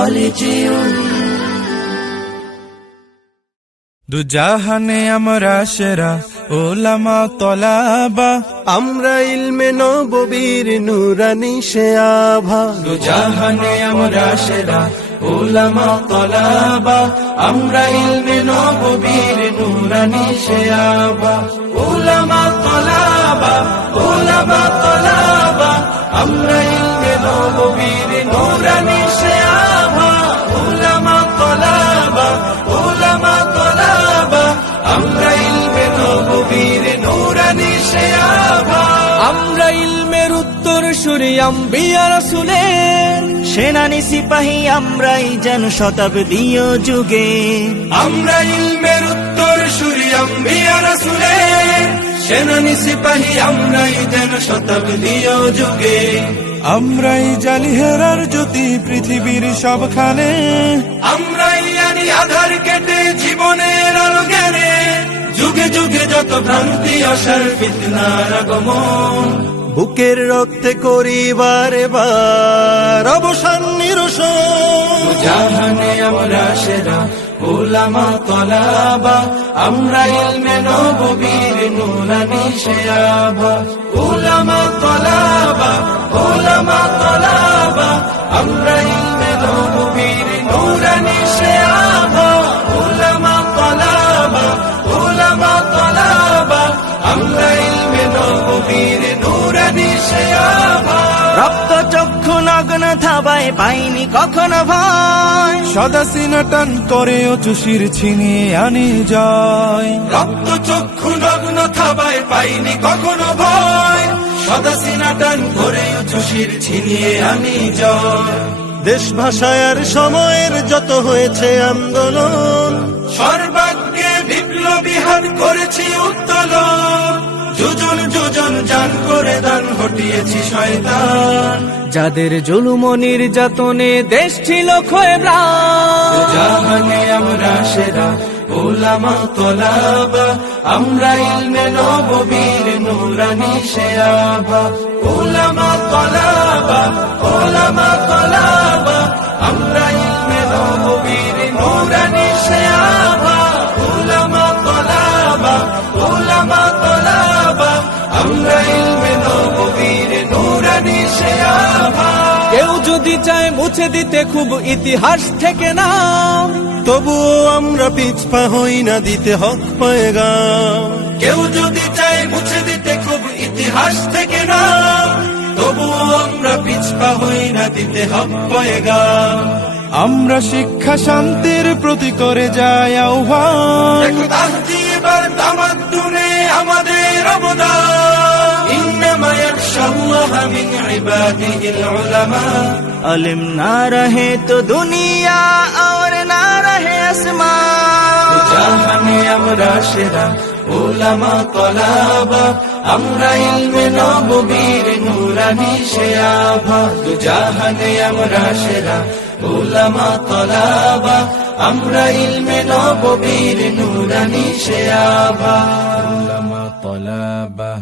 خالدون দু জাহানে আমরা সেরা উলামা তলাবা, আমরা ইলমে নববীর নূরানি সে আভা। দু জাহানে আমরা সেরা উলামা তলাবা, আমরা ইলমে নববীর নূরানি সে আভা। উলামা তলাবা, উলামা তলাবা, আমরা ইলমে নববীর নূরানি সে আভা। উলামা তলাবা, উলামা তলাবা, আমরা ইলমে নববীর নূরানি সে আভা। আমরা ইলমের উত্তর সূরি আম্বিয়া রাসূলের সেনানি সিপাহী, আমরাই যেন শতাব্দী ও যুগে। আমরা ইলমের উত্তর সূরি আম্বিয়া রাসূলের সেনানি সিপাহী, আমরাই যেন শতাব্দী ও যুগে। আমরাই জালি হেরার জ্যোতি পৃথিবীর সবখানে, আমরাই আনি আধার কেটে জীবনের আলো জ্ঞানে। যুগে যুগে যত ভ্রান্তি আসার ফিতনার আগমন, বুকের রক্তে করিবার এবার অবসান নিরসন। জাহানে আমরা সেরা উলামা তলাবা, আমরা ইলমে নববীর নূরানি সে আভা। উলামা তলাবা, উলামা তলাবা, আমরা ইলমে নববীর নূরানি সে আভা। উলামা তলাবা, উলামা তলাবা, আমরা ইলমে নববীর নূরানি সে আভা। রক্ত চক্ষু নগ্ন থাবায় পাইনি কখনো ভয়, সদা সিনা টান করে চুষির ছিনিয়ে আনি জয়। রক্ত চক্ষু নগ্ন থাবায় পাইনি কখনো ভয়, সদা সিনা টান করে চুষির ছিনিয়ে আনি জয়। দেশ ভাষায় আর সময়ের যত হয়েছে আন্দোলন, সর্বাগ্রে বিপ্লবী হাত করেছি উত্তোলন। যোজন যোজন জান করে দান হটিয়েছি শয়তান, যাদের জুলুম ও নির্যাতনে দেশ ছিল ক্ষয়ে ম্লান। জাহানে আমরা সেরা উলামা তলাবা, আমরা ইলমে নববীর নূরানি সে আভা। উলামা তলাবা, উলামা তলাবা, আমরা ইলমে নববীর নূরানি সে আভা। উলামা তলাবা, উলামা তলাবা, আমরা ইলমে নববীর নূরানি সে আভা। কেউ যদি চায় মুছে দিতে খুব ইতিহাস থেকে নাম, তবুও আমরা পিছপা হই না দিতে হক পয়গাম। কেউ যদি চায় মুছে দিতে খুব ইতিহাস থেকে না, তবুও আমরা পিছপা হই না দিতে হক পয়গাম। আমরা শিক্ষা শান্তির প্রতি করে যাই আহ্বান, তাহজিব আর তামাদ্দুনে আমাদের অবদান। ইন্নামা ইয়াখশাল্লাহা মিন ইবাদিহিল উলামা, अलिम ना रहे तो दुनिया और ना रहे आसमान। জাহানে আমরা সেরা উলামা তলাবা, আমরা ইলমে নববীর নূরানি সে আভা। জাহানে আমরা সেরা উলামা তলাবা, আমরা ইলমে নববীর নূরানি সে আভা। উলামা তলাবা।